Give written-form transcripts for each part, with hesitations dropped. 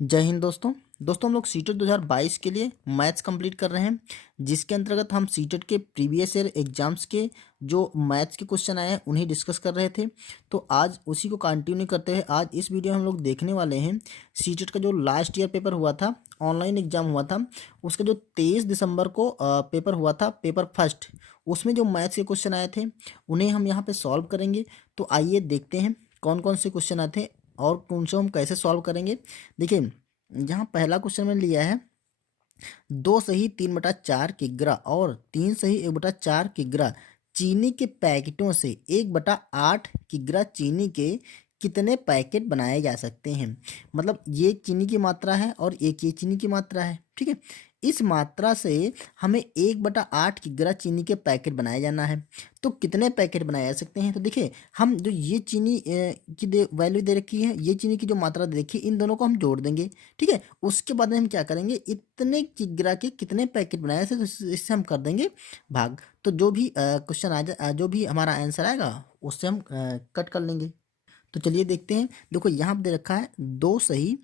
जय हिंद दोस्तों। हम लोग सीटेट 2022 के लिए मैथ्स कंप्लीट कर रहे हैं, जिसके अंतर्गत हम सीटेट के प्रीवियस ईयर एग्जाम्स के जो मैथ्स के क्वेश्चन आए हैं उन्हें डिस्कस कर रहे थे। तो आज उसी को कंटिन्यू करते हुए आज इस वीडियो में हम लोग देखने वाले हैं सीटेट का जो लास्ट ईयर पेपर हुआ था, ऑनलाइन एग्जाम हुआ था, उसका जो 23 दिसंबर को पेपर हुआ था, पेपर फर्स्ट। उसमें जो मैथ्स के क्वेश्चन आए थे उन्हें हम यहाँ पे सॉल्व करेंगे। तो आइए देखते हैं कौन कौन से क्वेश्चन आते हैं और कौन से हम कैसे सॉल्व करेंगे। देखिए, यहाँ पहला क्वेश्चन मैंने लिया है, 2 सही 3/4 किग्रा और 3 सही 1/4 किग्रा चीनी के पैकेटों से 1/8 किग्रा चीनी के कितने पैकेट बनाए जा सकते हैं। मतलब ये चीनी की मात्रा है और एक ये चीनी की मात्रा है, ठीक है। इस मात्रा से हमें 1/8 किग्रा चीनी के पैकेट बनाए जाना है। तो कितने पैकेट बनाए जा सकते हैं, तो देखिए हम जो ये चीनी की वैल्यू दे रखी है, ये चीनी की जो मात्रा दे रखी है, इन दोनों को हम जोड़ देंगे, ठीक है। उसके बाद में हम क्या करेंगे, इतने किग्रा के कितने पैकेट बनाए थे तो इससे हम कर देंगे भाग। तो जो भी क्वेश्चन जो भी हमारा आंसर आएगा उससे हम कट कर लेंगे। तो चलिए देखते हैं। देखो यहाँ पे दे रखा है 2 सही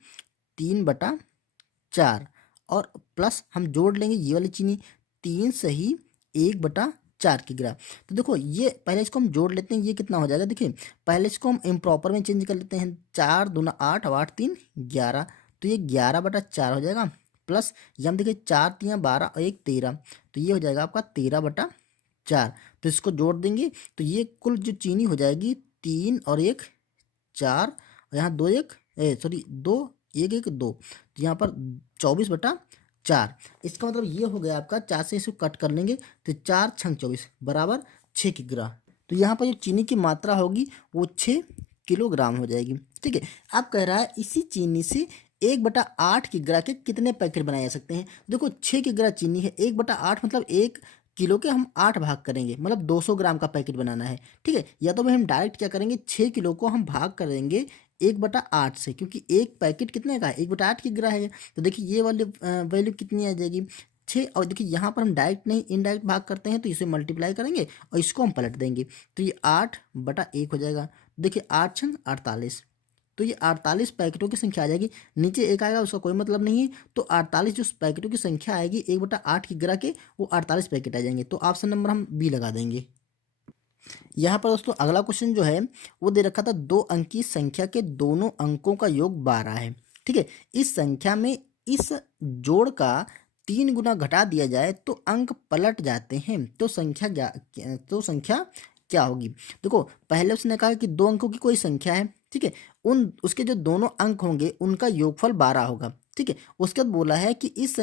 3/4 और प्लस हम जोड़ लेंगे ये वाली चीनी 3 सही 1/4 किग्रा। तो देखो ये पहले इसको हम जोड़ लेते हैं, ये कितना हो जाएगा। देखिए पहले इसको हम इम्प्रॉपर में चेंज कर लेते हैं, 4 दूना 8 और 8 3 11, तो ये 11/4 हो जाएगा। प्लस ये हम देखिए 4 3 12 और 1 13, तो ये हो जाएगा आपका 13/4। तो इसको जोड़ देंगे तो ये कुल जो चीनी हो जाएगी 3 और 1 4, और यहाँ 2 तो यहाँ पर 24/4। इसका मतलब ये हो गया आपका, 4 से इसको कट कर लेंगे तो 4 × 24 = 6 किग्रा। तो यहाँ पर जो चीनी की मात्रा होगी वो 6 किलोग्राम हो जाएगी, ठीक है। अब कह रहा है इसी चीनी से 1/8 किग्रा के कितने पैकेट बनाए जा सकते हैं। देखो 6 किग्रा चीनी है, 1/8 मतलब 1 किलो के हम 8 भाग करेंगे, मतलब 200 ग्राम का पैकेट बनाना है, ठीक है। या तो भाई हम डायरेक्ट क्या करेंगे, 6 किलो को हम भाग करेंगे 1/8 से, क्योंकि एक पैकेट कितने का है, 1/8 किग्रा है। तो देखिए ये वाली वैल्यू कितनी आ जाएगी, 6। और देखिए यहाँ पर हम डायरेक्ट नहीं इनडायरेक्ट भाग करते हैं, तो इसे मल्टीप्लाई करेंगे और इसको हम पलट देंगे, तो ये 8/1 हो जाएगा। देखिए 8 × 48, तो ये 48 पैकेटों की संख्या आ जाएगी। नीचे एक आएगा उसका कोई मतलब नहीं है, तो 48 जो पैकेटों की संख्या आएगी 1/8 किग्रा के, वो 48 पैकेट आ जाएंगे। तो ऑप्शन नंबर हम बी लगा देंगे। यहाँ पर दोस्तों अगला क्वेश्चन जो है वो दे रखा था, 2 अंक की संख्या के दोनों अंकों का योग 12 है, ठीक है। इस संख्या में इस जोड़ का 3 गुना घटा दिया जाए तो अंक पलट जाते हैं। तो संख्या क्या होगी। देखो पहले उसने कहा कि 2 अंकों की कोई संख्या है, ठीक है, उन उसके जो दोनों अंक होंगे उनका योगफल 12 होगा, ठीक है। उसके बाद बोला है कि इस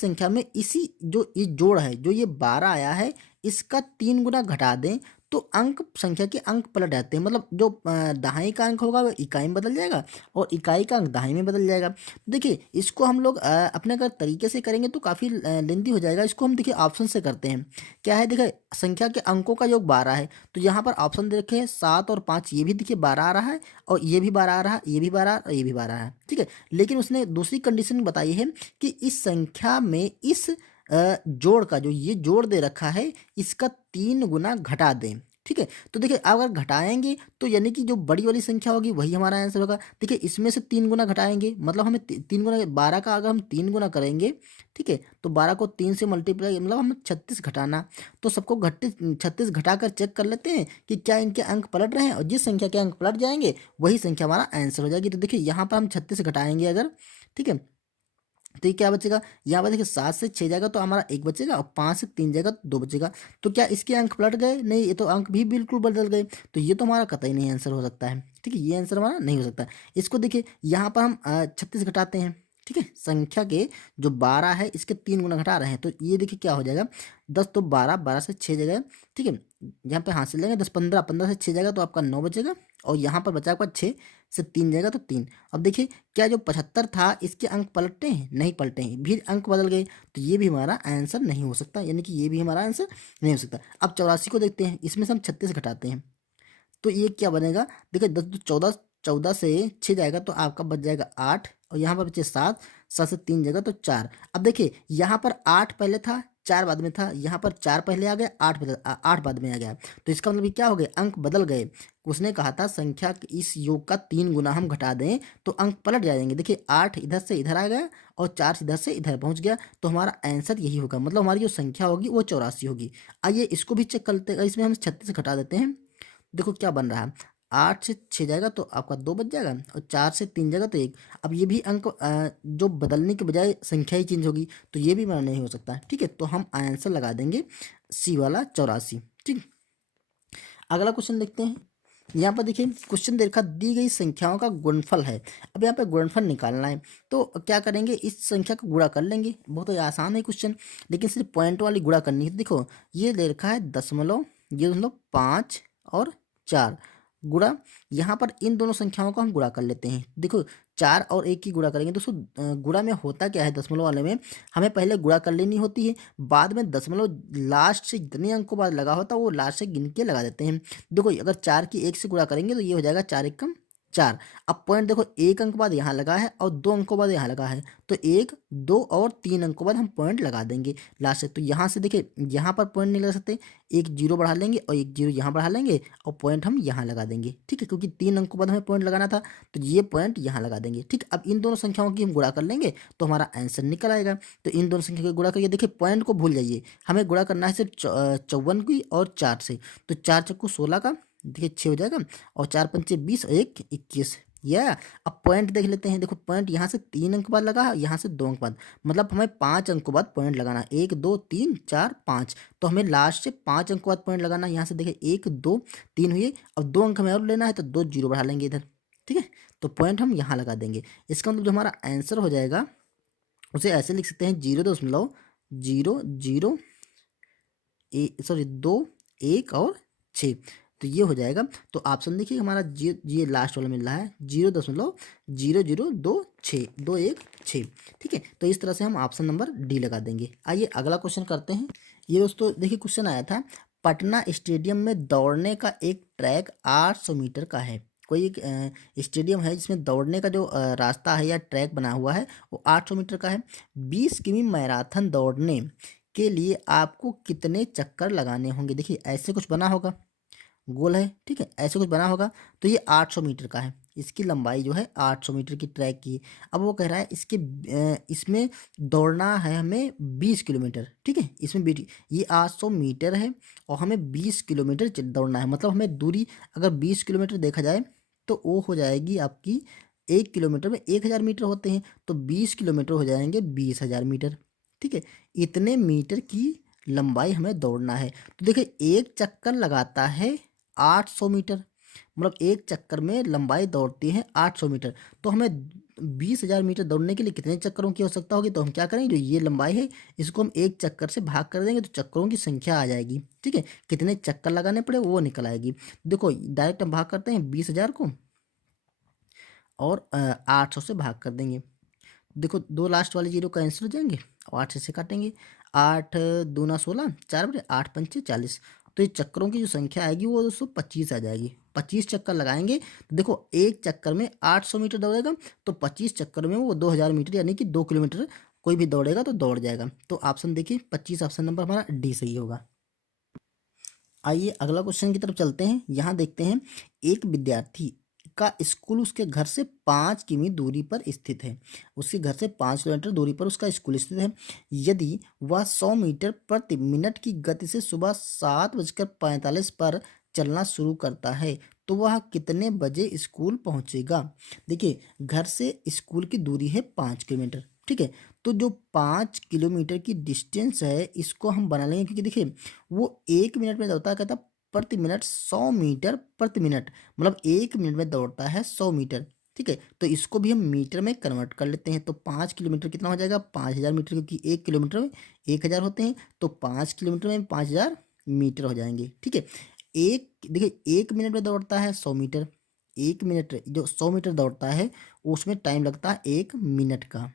संख्या में इसी जो इस जोड़ है, जो ये 12 आया है, इसका 3 गुना घटा दें तो अंक संख्या के अंक पलट जाते हैं। मतलब जो दहाई का अंक होगा वो इकाई में बदल जाएगा और इकाई का अंक दहाई में बदल जाएगा। देखिए इसको हम लोग अपने अगर तरीके से करेंगे तो काफ़ी लेंथी हो जाएगा। इसको हम देखिए ऑप्शन से करते हैं। क्या है, देखिए संख्या के अंकों का योग 12 है, तो यहाँ पर ऑप्शन दे रखे हैं 7 और 5, ये भी देखिए 12 आ रहा है और ये भी 12 आ रहा है, ये भी 12 और ये भी 12 है, ठीक है। लेकिन उसने दूसरी कंडीशन बताई है कि इस संख्या में इस जोड़ का, जो ये जोड़ दे रखा है, इसका 3 गुना घटा दें, ठीक है। तो देखिए अगर घटाएंगे तो यानी कि जो बड़ी वाली संख्या होगी वही हमारा आंसर होगा। देखिए इसमें से 3 गुना घटाएंगे मतलब हमें 3 गुना, 12 का अगर हम 3 गुना करेंगे, ठीक है, तो 12 को 3 से मल्टीप्लाई मतलब हमें 36 घटाना। तो सबको 36 घटाकर चेक कर लेते हैं कि क्या इनके अंक पलट रहे हैं, और जिस संख्या के अंक पलट जाएंगे वही संख्या हमारा आंसर हो जाएगी। तो देखिए यहाँ पर हम 36 घटाएंगे अगर, ठीक है, तो ये क्या बचेगा, यहाँ पर देखिए 7 से 6 जाएगा तो हमारा 1 बचेगा और 5 से 3 जाएगा तो 2 बचेगा। तो क्या इसके अंक पलट गए, नहीं, ये तो अंक भी बिल्कुल बदल गए। तो ये तो हमारा कतई नहीं आंसर हो सकता है, ठीक है, ये आंसर हमारा नहीं हो सकता। इसको देखिए यहाँ पर हम 36 घटाते हैं, ठीक है, संख्या के जो 12 है इसके 3 गुना घटा रहे हैं, तो ये देखिए क्या हो जाएगा, 10 तो 12, 12 से 6 जगह, ठीक है, यहाँ पे हाथ से लेंगे 10 15, 15 से 6 जाएगा तो आपका 9 बचेगा, और यहाँ पर बचा आपका 6 से 3 जाएगा तो 3। अब देखिए क्या जो 75 था इसके अंक पलटते हैं, नहीं पलटे हैं, भी अंक बदल गए, तो ये भी हमारा आंसर नहीं हो सकता, यानी कि ये भी हमारा आंसर नहीं हो सकता। अब 84 को देखते हैं, इसमें से हम 36 घटाते हैं तो ये क्या बनेगा, देखिए 10 तो 14, 14 से 6 जाएगा तो आपका बच जाएगा 8, और यहाँ पर बचे 7, 7 से 3 जाएगा तो 4। अब देखिए यहाँ पर 8 पहले था, 4 बाद में था, यहाँ पर 4 पहले आ गया, 8 बाद में आ गया, तो इसका मतलब ये क्या हो गया, अंक बदल गए। उसने कहा था संख्या के इस योग का 3 गुना हम घटा दें तो अंक पलट जाएंगे। देखिए 8 इधर से इधर आ गया और 4 इधर से इधर पहुंच गया, तो हमारा आंसर यही होगा, मतलब हमारी जो संख्या होगी वो 84 होगी। आइए इसको भी चेक करते हैं, इसमें हम 36 घटा देते हैं। देखो क्या बन रहा है, 8 से 6 जाएगा तो आपका 2 बच जाएगा और 4 से 3 जाएगा तो 1। अब ये भी अंक जो बदलने के बजाय संख्या ही चेंज होगी, तो ये भी हमारा नहीं हो सकता। ठीक है, तो हम आंसर लगा देंगे सी वाला 84। ठीक, अगला क्वेश्चन देखते हैं। यहाँ पर देखिए क्वेश्चन देखा, दी गई संख्याओं का गुणनफल है। अब यहाँ पे गुणनफल निकालना है, तो क्या करेंगे, इस संख्या को गुणा कर लेंगे। बहुत ही आसान है क्वेश्चन, लेकिन सिर्फ पॉइंट वाली गुणा करनी है। देखो ये दे रखा है दशमलव, ये दशमलव 5 और 4 गुणा, यहाँ पर इन दोनों संख्याओं को हम गुणा कर लेते हैं। देखो 4 और 1 की गुणा करेंगे दोस्तों। गुणा में होता क्या है, दशमलव वाले में हमें पहले गुणा कर लेनी होती है, बाद में दशमलव लास्ट से जितने अंकों बाद लगा होता है वो लास्ट से गिन के लगा देते हैं। देखो अगर 4 की 1 से गुणा करेंगे तो ये हो जाएगा 4 एकम 4। अब पॉइंट देखो, 1 अंक बाद यहाँ लगा है और 2 अंकों बाद यहाँ लगा है, तो 1 2 और 3 अंकों बाद हम पॉइंट लगा देंगे लास्ट से। तो यहाँ से देखिए यहाँ पर पॉइंट नहीं लगा सकते, एक जीरो बढ़ा लेंगे और एक जीरो यहाँ बढ़ा लेंगे और पॉइंट हम यहाँ लगा देंगे। ठीक है, क्योंकि 3 अंकों बाद हमें पॉइंट लगाना था, तो ये पॉइंट यहाँ लगा देंगे। ठीक, अब इन दोनों संख्याओं की हम गुणा कर लेंगे तो हमारा आंसर निकल आएगा। तो इन दोनों संख्या को गुणा करिए, देखिए पॉइंट को भूल जाइए, हमें गुणा करना है सिर्फ 54 की और 4 से। तो 4 चक्कू 16 का, देखिए 6 हो जाएगा और 4 पंचे 20 और 1 21। या अब पॉइंट देख लेते हैं। देखो पॉइंट यहाँ से 3 अंक बाद लगा, यहाँ से 2 अंक बाद, मतलब हमें 5 अंकों बाद पॉइंट लगाना, 1 2 3 4 5। तो हमें लास्ट से 5 अंकों बाद पॉइंट लगाना। यहाँ से देखिए 1 2 3 हुए, अब 2 अंक हमें और लेना है तो 2 जीरो बढ़ा लेंगे इधर। ठीक है, तो पॉइंट हम यहाँ लगा देंगे। इसका मतलब जो हमारा आंसर हो जाएगा उसे ऐसे लिख सकते हैं, 0.00 सॉरी 2 1 और 6। तो ये हो जाएगा। तो ऑप्शन देखिए हमारा ये लास्ट वाला मिल रहा है 0.0026 ठीक है, तो इस तरह से हम ऑप्शन नंबर डी लगा देंगे। आइए अगला क्वेश्चन करते हैं। ये दोस्तों देखिए क्वेश्चन आया था, पटना स्टेडियम में दौड़ने का एक ट्रैक 800 मीटर का है। कोई एक स्टेडियम है जिसमें दौड़ने का जो रास्ता है या ट्रैक बना हुआ है वो 800 मीटर का है। 20 किमी मैराथन दौड़ने के लिए आपको कितने चक्कर लगाने होंगे। देखिए ऐसे कुछ बना होगा, गोल है, ठीक है, ऐसे कुछ बना होगा। तो ये 800 मीटर का है, इसकी लंबाई जो है 800 मीटर की ट्रैक की। अब वो कह रहा है इसमें दौड़ना है हमें 20 किलोमीटर। ठीक है, इसमें ये 800 मीटर है और हमें 20 किलोमीटर दौड़ना है। मतलब हमें दूरी अगर 20 किलोमीटर देखा जाए तो वो हो जाएगी आपकी, 1 किलोमीटर में 1000 मीटर होते हैं, तो 20 किलोमीटर हो जाएंगे 20,000 मीटर। ठीक है, इतने मीटर की लंबाई हमें दौड़ना है। तो देखिए एक चक्कर लगाता है 800 मीटर, मतलब एक चक्कर में लंबाई दौड़ती है 800 मीटर। तो हमें 20,000 मीटर दौड़ने के लिए कितने चक्करों की आवश्यकता होगी। तो हम क्या करेंगे, जो ये लंबाई है इसको हम एक चक्कर से भाग कर देंगे तो चक्करों की संख्या आ जाएगी। ठीक है, कितने चक्कर लगाने पड़े वो निकल आएगी। देखो डायरेक्ट हम भाग करते हैं 20,000 को और 800 से भाग कर देंगे। देखो 2 लास्ट वाले जीरो कैंसिल हो जाएंगे और 8 से काटेंगे। 8 दूना 16, 4 बटे 8 पंचे 40। तो ये चक्करों की जो संख्या आएगी वो दोस्तों 25 आ जाएगी। 25 चक्कर लगाएंगे तो देखो एक चक्कर में 800 मीटर दौड़ेगा, तो 25 चक्कर में वो 2000 मीटर यानी कि 2 किलोमीटर कोई भी दौड़ेगा तो दौड़ जाएगा। तो ऑप्शन देखिए 25, ऑप्शन नंबर हमारा डी सही होगा। आइए अगला क्वेश्चन की तरफ चलते हैं। यहाँ देखते हैं, एक विद्यार्थी का स्कूल उसके घर से 5 किमी दूरी पर स्थित है। उसके घर से 5 किलोमीटर दूरी पर उसका स्कूल स्थित है। यदि वह 100 मीटर प्रति मिनट की गति से सुबह 7:45 पर चलना शुरू करता है तो वह कितने बजे स्कूल पहुंचेगा। देखिए घर से स्कूल की दूरी है 5 किलोमीटर। ठीक है, तो जो 5 किलोमीटर की डिस्टेंस है इसको हम बना लेंगे, क्योंकि देखिए वो 1 मिनट में दौड़ता है, कहता प्रति मिनट 100 मीटर प्रति मिनट, मतलब 1 मिनट में दौड़ता है 100 मीटर। ठीक है, तो इसको भी हम मीटर में कन्वर्ट कर लेते हैं। तो 5 किलोमीटर कितना हो जाएगा, 5000 मीटर, क्योंकि 1 किलोमीटर में 1000 होते हैं, तो 5 किलोमीटर में 5000 मीटर हो जाएंगे। ठीक है, देखिए 1 मिनट में दौड़ता है 100 मीटर, 1 मिनट जो 100 मीटर दौड़ता है उसमें टाइम लगता है 1 मिनट का।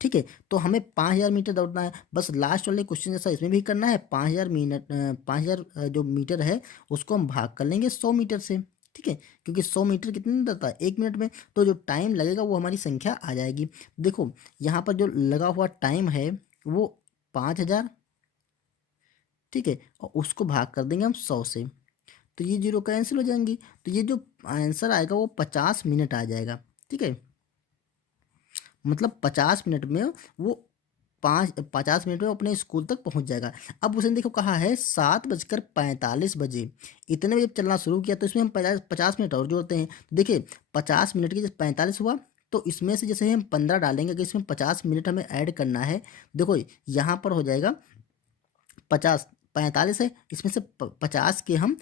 ठीक है, तो हमें 5000 मीटर दौड़ना है। बस लास्ट वाले क्वेश्चन जैसा इसमें भी करना है, 5000 जो मीटर है उसको हम भाग कर लेंगे 100 मीटर से। ठीक है, क्योंकि 100 मीटर कितने में दौड़ता है, 1 मिनट में, तो जो टाइम लगेगा वो हमारी संख्या आ जाएगी। देखो यहाँ पर जो लगा हुआ टाइम है वो 5000। ठीक है, और उसको भाग कर देंगे हम 100 से। तो ये जीरो कैंसिल हो जाएंगी, तो ये जो आंसर आएगा वो 50 मिनट आ जाएगा। ठीक है, मतलब 50 मिनट में वो 50 मिनट में अपने स्कूल तक पहुंच जाएगा। अब उसने देखो कहा है 7:45 बजे, इतने बजे चलना शुरू किया, तो इसमें हम 50 मिनट और जोड़ते हैं। तो देखिए 50 मिनट की जैसे 45 हुआ, तो इसमें से जैसे हम 15 डालेंगे कि इसमें 50 मिनट हमें ऐड करना है। देखो यहाँ पर हो जाएगा 50, 45 है, इसमें से 50 के हम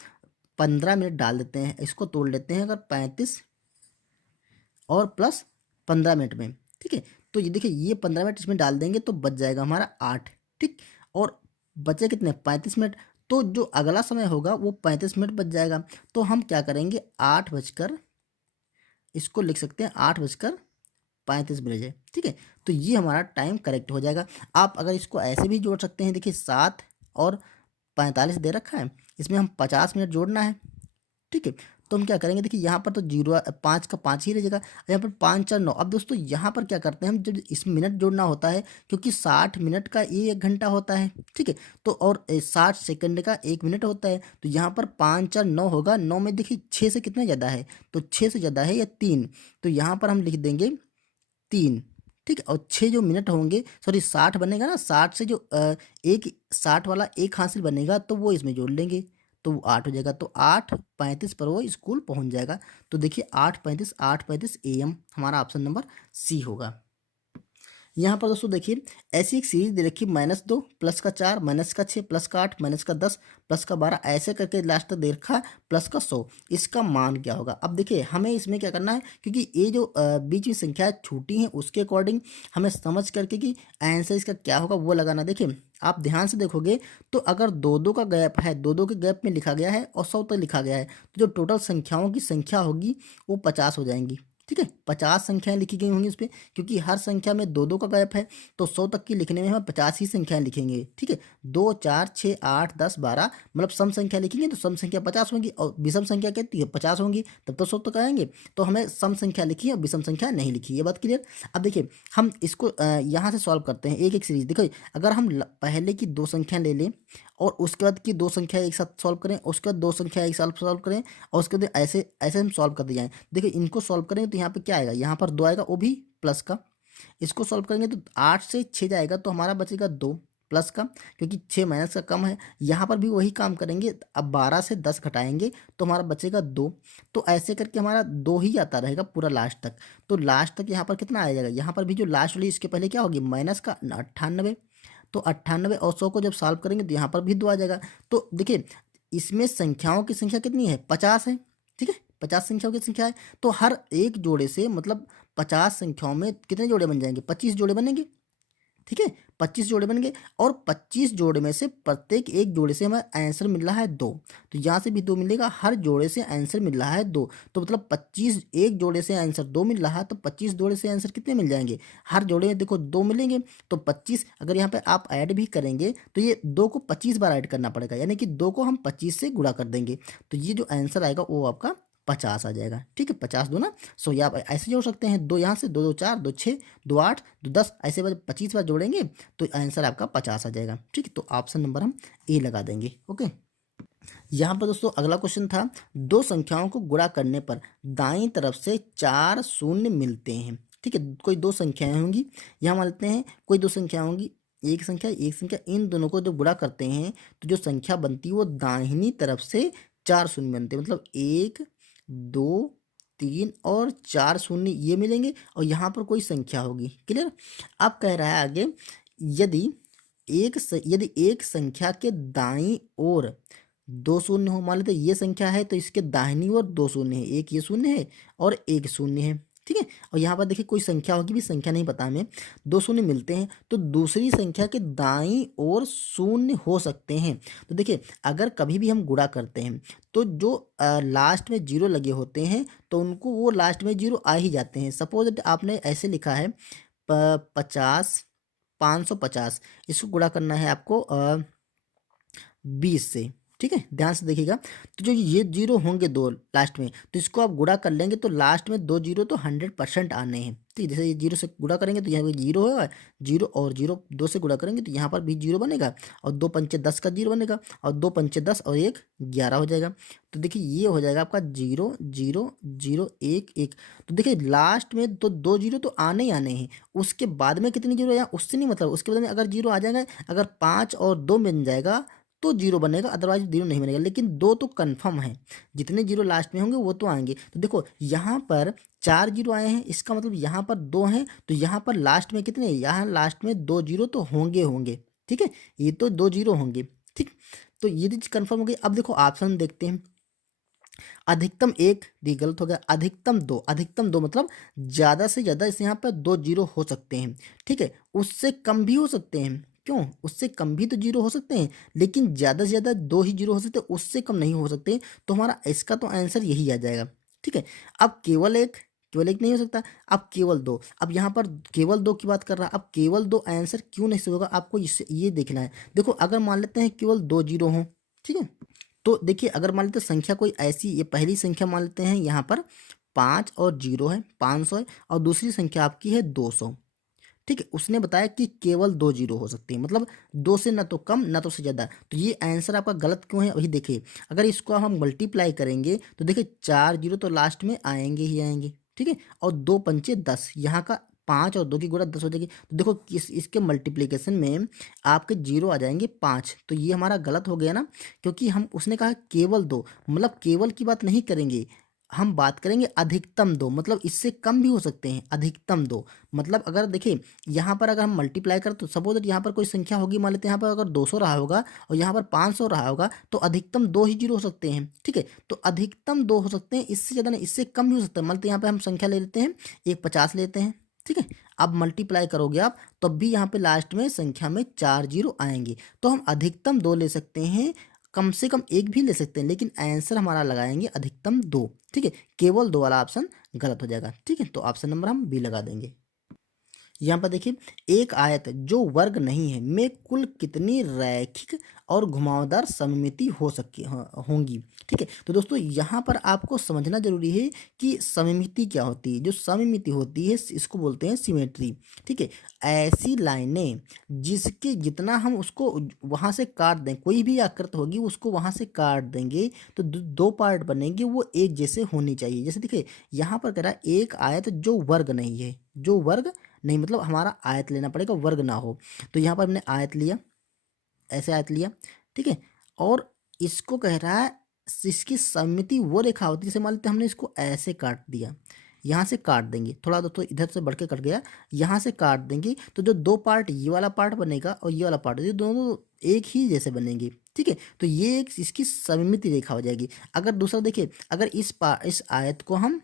15 मिनट डाल देते हैं, इसको तोड़ लेते हैं अगर 35 और प्लस 15 मिनट में। ठीक है, तो ये देखिए ये 15 मिनट इसमें डाल देंगे तो बच जाएगा हमारा 8। ठीक, और बचे कितने 35 मिनट, तो जो अगला समय होगा वो 35 मिनट बच जाएगा। तो हम क्या करेंगे 8 बजकर, इसको लिख सकते हैं 8:35 ठीक है, तो ये हमारा टाइम करेक्ट हो जाएगा। आप अगर इसको ऐसे भी जोड़ सकते हैं, देखिए 7 और 45 दे रखा है, इसमें हम 50 मिनट जोड़ना है। ठीक है, तो हम क्या करेंगे, देखिए यहाँ पर तो जीरो 5 का 5 ही रह जाएगा, यहाँ पर 5 4 9। अब दोस्तों यहाँ पर क्या करते हैं हम, जब इस मिनट जोड़ना होता है, क्योंकि 60 मिनट का ये 1 घंटा होता है। ठीक है, तो और 60 सेकंड का 1 मिनट होता है, तो यहाँ पर 5 4 9 होगा, 9 में देखिए 6 से कितना ज़्यादा है, तो 6 से ज़्यादा है या 3, तो यहाँ पर हम लिख देंगे 3। ठीक है, और 6 जो मिनट होंगे, सॉरी 60 बनेगा ना, 60 से जो एक 60 वाला एक हासिल बनेगा, तो वो इसमें जोड़ लेंगे, तो वो 8 हो जाएगा। तो 8:35 पर वो स्कूल पहुंच जाएगा। तो देखिए 8:35 AM हमारा ऑप्शन नंबर सी होगा। यहाँ पर दोस्तों देखिए ऐसी एक सीरीज दे रखी, -2 +4 -6 +8 -10 +12, ऐसे करके लास्ट तक दे रखा +100। इसका मान क्या होगा। अब देखिए हमें इसमें क्या करना है, क्योंकि ये जो बीच में संख्या छोटी हैं उसके अकॉर्डिंग हमें समझ करके कि आंसर इसका क्या होगा वो लगाना। देखिए आप ध्यान से देखोगे तो अगर 2-2 का गैप है, 2-2 के गैप में लिखा गया है और 100 तक लिखा गया है, तो जो टोटल संख्याओं की संख्या होगी वो 50 हो जाएंगी। ठीक है, 50 संख्याएं लिखी गई होंगी उस पर, क्योंकि हर संख्या में 2-2 का गैप है, तो 100 तक की लिखने में हम 50 ही संख्याएं लिखेंगे। ठीक है, 2 4 6 8 10 12, मतलब सम संख्या लिखेंगे तो सम संख्या 50 होंगी, और विषम संख्या कितनी है 50 होंगी, तब तो 100 तक आएंगे। तो हमें सम संख्या लिखी है और विषम संख्या नहीं लिखी, ये बात क्लियर। अब देखिए हम इसको यहाँ से सॉल्व करते हैं एक एक सीरीज। देखो अगर हम पहले की 2 संख्या ले लें और उसके बाद की 2 संख्या एक साथ सॉल्व करें, उसके बाद 2 संख्या एक साथ सॉल्व करें, और उसके बाद ऐसे ऐसे हम सॉल्व करते जाएं। देखिए इनको सॉल्व करेंगे तो यहाँ पे क्या आएगा, यहाँ पर 2 आएगा, वो भी प्लस का। इसको सॉल्व करेंगे तो 8 से 6 जाएगा, तो हमारा बचेगा 2 प्लस का, क्योंकि 6 माइनस का कम है। यहाँ पर भी वही काम करेंगे, अब 12 से 10 घटाएंगे तो हमारा बचेगा 2। तो ऐसे करके हमारा 2 ही आता रहेगा पूरा लास्ट तक। तो लास्ट तक यहाँ पर कितना आ जाएगा, यहाँ पर भी जो लास्ट वाली इसके पहले क्या होगी माइनस का 98, तो 98 और 100 को जब सॉल्व करेंगे तो यहाँ पर भी 2 आ जाएगा। तो देखिए इसमें संख्याओं की संख्या कितनी है 50 है। ठीक है, 50 संख्याओं की संख्या है, तो हर एक जोड़े से मतलब 50 संख्याओं में कितने जोड़े बन जाएंगे, 25 जोड़े बनेंगे। ठीक है, 25 जोड़े बन गए, और 25 जोड़े में से प्रत्येक एक जोड़े से हमें आंसर मिल रहा है 2, तो यहाँ से भी 2 मिलेगा, हर जोड़े से आंसर मिल रहा है 2, तो मतलब 25 एक जोड़े से आंसर 2 मिल रहा है, तो 25 जोड़े से आंसर कितने मिल जाएंगे, हर जोड़े में देखो 2 मिलेंगे, तो 25 अगर यहाँ पे आप ऐड भी करेंगे तो ये 2 को 25 बार ऐड करना पड़ेगा, यानी कि 2 को हम 25 से गुणा कर देंगे, तो ये जो आंसर आएगा वो आपका 50 आ जाएगा। ठीक है, 50 दूना 100, या आप ऐसे जोड़ सकते हैं, 2 यहाँ से 2 2 4 2 6 2 8 2 10, ऐसे 25 बार जोड़ेंगे तो आंसर आपका 50 आ जाएगा। ठीक है, तो ऑप्शन नंबर हम ए लगा देंगे। ओके, यहाँ पर दोस्तों अगला क्वेश्चन था, 2 संख्याओं को गुणा करने पर दाईं तरफ से 4 शून्य मिलते हैं। ठीक है, कोई 2 संख्याएं होंगी, यहाँ मान लेते हैं कोई 2 संख्याएं होंगी, एक संख्या, इन दोनों को जब गुणा करते हैं तो जो संख्या बनती है वो दाहिनी तरफ से 4 शून्य बनते हैं, मतलब 1 2 3 और 4 शून्य ये मिलेंगे, और यहाँ पर कोई संख्या होगी। क्लियर, अब कह रहा है आगे, यदि यदि एक संख्या के दाईं ओर 2 शून्य हो, मान लेते हैं ये संख्या है तो इसके दाहिनी ओर 2 शून्य है, एक ये शून्य है और एक शून्य है। ठीक है, और यहाँ पर देखिए कोई संख्या होगी, भी संख्या नहीं पता हमें, 2 शून्य मिलते हैं, तो दूसरी संख्या के दाईं ओर शून्य हो सकते हैं। तो देखिए अगर कभी भी हम गुणा करते हैं तो जो लास्ट में 0 लगे होते हैं तो उनको वो लास्ट में 0 आ ही जाते हैं। सपोज आपने ऐसे लिखा है 50 550, इसको गुणा करना है आपको 20 से। ठीक है, ध्यान से देखिएगा। तो जो ये जीरो होंगे दो लास्ट में, तो इसको आप गुणा कर लेंगे तो लास्ट में दो जीरो तो 100% आने हैं। ठीक, जैसे ये जीरो से गुणा करेंगे तो यहाँ पे जीरो होगा, जीरो और जीरो दो से गुणा करेंगे तो यहाँ पर भी जीरो बनेगा, और दो पंचे 10 का जीरो बनेगा, और दो पंचे 10 और एक 11 हो जाएगा। तो देखिए ये हो जाएगा आपका 0 0 0 1 1। तो देखिए लास्ट में तो दो जीरो तो आने ही आने हैं, उसके बाद में कितनी जीरो है उससे नहीं मतलब, उसके बाद में अगर जीरो आ जाएगा, अगर 5 और 2 बन जाएगा तो जीरो बनेगा, अदरवाइज जीरो नहीं बनेगा। लेकिन दो तो कंफर्म है, जितने जीरो लास्ट में होंगे वो तो आएंगे। तो देखो यहाँ पर 4 जीरो आए हैं, इसका मतलब यहाँ पर 2 हैं, तो यहाँ पर लास्ट में कितने, यहाँ लास्ट में 2 जीरो तो होंगे होंगे। ठीक है, ये तो 2 जीरो होंगे। ठीक, तो ये चीज कंफर्म हो गई। अब देखो ऑप्शन देखते हैं। अधिकतम एक, ये गलत हो गया, अधिकतम दो, अधिकतम दो मतलब ज़्यादा से ज़्यादा इस यहाँ पर दो जीरो हो सकते हैं। ठीक है, उससे कम भी हो सकते हैं, क्यों, उससे कम भी तो जीरो हो सकते हैं, लेकिन ज़्यादा से ज़्यादा दो ही जीरो हो सकते हैं, उससे कम नहीं हो सकते। तो हमारा इसका तो आंसर यही आ जाएगा। ठीक है, अब केवल एक, केवल एक नहीं हो सकता, अब केवल दो। अब यहाँ पर केवल दो की बात कर रहा है, अब केवल दो आंसर क्यों नहीं होगा, आपको इससे ये देखना है। देखो अगर मान लेते हैं केवल दो जीरो हों, ठीक है, तो देखिए अगर मान लेते हैं संख्या कोई ऐसी, ये पहली संख्या मान लेते हैं यहाँ पर 5 और जीरो है, 500 है, और दूसरी संख्या आपकी है 200। ठीक है, उसने बताया कि केवल दो जीरो हो सकते हैं, मतलब दो से ना तो कम ना तो से ज़्यादा। तो ये आंसर आपका गलत क्यों है, वही देखिए। अगर इसको हम मल्टीप्लाई करेंगे तो देखिए 4 जीरो तो लास्ट में आएंगे ही आएंगे। ठीक है, और दो पंचे 10, यहाँ का 5 और 2 की गुणा 10 हो जाएगी। तो देखो इसके मल्टीप्लिकेशन में आपके जीरो आ जाएंगे 5, तो ये हमारा गलत हो गया ना, क्योंकि हम उसने कहा केवल दो, मतलब केवल की बात नहीं करेंगे, हम बात करेंगे अधिकतम दो, मतलब इससे कम भी हो सकते हैं। अधिकतम दो मतलब अगर देखिए यहाँ पर अगर हम मल्टीप्लाई करें तो सपोज दैट यहाँ पर कोई संख्या होगी, मान लेते हैं यहाँ पर अगर 200 रहा होगा और यहाँ पर 500 रहा होगा, तो अधिकतम दो ही जीरो हो सकते हैं। ठीक है, तो अधिकतम दो हो सकते हैं, इससे ज़्यादा नहीं, इससे कम भी हो सकता है। मान लेते हैं यहाँ पे हम संख्या ले लेते हैं, एक 50 लेते हैं। ठीक है, अब मल्टीप्लाई करोगे आप तब भी यहाँ पे लास्ट में संख्या में 4 जीरो आएंगे। तो हम अधिकतम दो ले सकते हैं, कम से कम एक भी ले सकते हैं, लेकिन आंसर हमारा लगाएंगे अधिकतम दो। ठीक है, केवल दो वाला ऑप्शन गलत हो जाएगा। ठीक है, तो ऑप्शन नंबर हम बी लगा देंगे। यहाँ पर देखिए, एक आयत जो वर्ग नहीं है में कुल कितनी रैखिक और घुमावदार सममिति हो सकती होंगी। ठीक है, तो दोस्तों यहाँ पर आपको समझना जरूरी है कि सममिति क्या होती है। जो सममिति होती है इसको बोलते हैं सिमेट्री। ठीक है, ऐसी लाइनें जिसके जितना हम उसको वहाँ से काट दें, कोई भी आकृति होगी उसको वहाँ से काट देंगे तो दो पार्ट बनेंगे, वो एक जैसे होनी चाहिए। जैसे देखिए यहाँ पर कह रहा है एक आयत जो वर्ग नहीं है, जो वर्ग नहीं मतलब हमारा आयत लेना पड़ेगा, वर्ग ना हो। तो यहाँ पर हमने आयत लिया, ऐसे आयत लिया। ठीक है, और इसको कह रहा है इसकी सममिति वो रेखा होती है, जैसे मान लेते हैं हमने इसको ऐसे काट दिया, यहाँ से काट देंगे, थोड़ा दोस्तों इधर से बढ़ के कट गया, यहाँ से काट देंगे तो जो दो पार्ट ये वाला पार्ट बनेगा और ये वाला पार्ट, ये दोनों एक ही जैसे बनेंगे। ठीक है, तो ये एक इसकी सममिति रेखा हो जाएगी। अगर दूसरा देखिए, अगर इस आयत को हम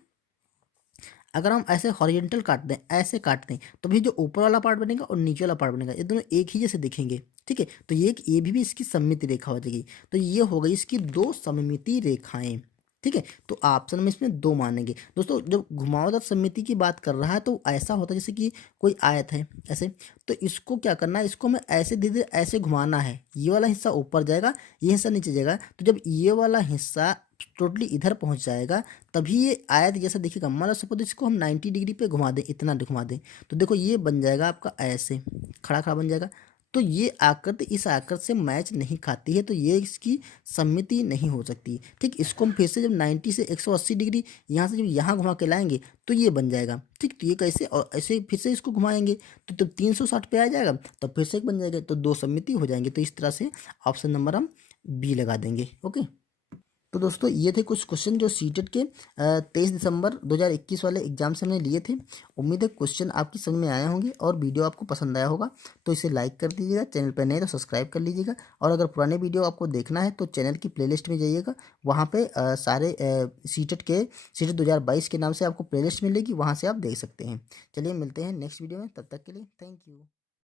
अगर हम ऐसे हॉरिजेंटल काट दें, ऐसे काट दें, तो भी जो ऊपर वाला पार्ट बनेगा और नीचे वाला पार्ट बनेगा, ये दोनों एक ही जैसे दिखेंगे। ठीक है, तो ये भी इसकी सममिति रेखा हो जाएगी। तो ये हो गई इसकी दो सममिति रेखाएं। ठीक है, तो ऑप्शन में इसमें दो मानेंगे। दोस्तों जब घुमावदार सममिति की बात कर रहा है तो ऐसा होता है जैसे कि कोई आयत है ऐसे, तो इसको क्या करना है, इसको हमें ऐसे धीरे धीरे ऐसे घुमाना है, ये वाला हिस्सा ऊपर जाएगा, ये हिस्सा नीचे जाएगा। तो जब ये वाला हिस्सा टोटली इधर पहुंच जाएगा तभी ये आयत जैसा दिखेगा। मान लो सपोज इसको हम 90 डिग्री पे घुमा दें, इतना घुमा दें, तो देखो ये बन जाएगा आपका ऐसे खड़ा खड़ा बन जाएगा। तो ये आकृति इस आकृति से मैच नहीं खाती है, तो ये इसकी सममिति नहीं हो सकती। ठीक, इसको हम फिर से जब 90 से 180 डिग्री यहाँ से जब यहाँ घुमा के लाएंगे तो ये बन जाएगा। ठीक, तो ये कैसे, और ऐसे फिर से इसको घुमाएंगे तो जब 360 पे आ जाएगा तो फिर से एक बन जाएगा, तो दो सममिति हो जाएंगे। तो इस तरह से ऑप्शन नंबर हम बी लगा देंगे। ओके, तो दोस्तों ये थे कुछ क्वेश्चन जो सीटेट के 23 दिसंबर 2021 वाले एग्जाम से हमने लिए थे। उम्मीद है क्वेश्चन आपकी समझ में आए होंगे और वीडियो आपको पसंद आया होगा। तो इसे लाइक कर दीजिएगा, चैनल पर नए तो सब्सक्राइब कर लीजिएगा, और अगर पुराने वीडियो आपको देखना है तो चैनल की प्लेलिस्ट में जाइएगा, वहाँ पे सारे सीटेट 2022 के नाम से आपको प्लेलिस्ट मिलेगी, वहाँ से आप देख सकते हैं। चलिए मिलते हैं नेक्स्ट वीडियो में, तब तक के लिए थैंक यू।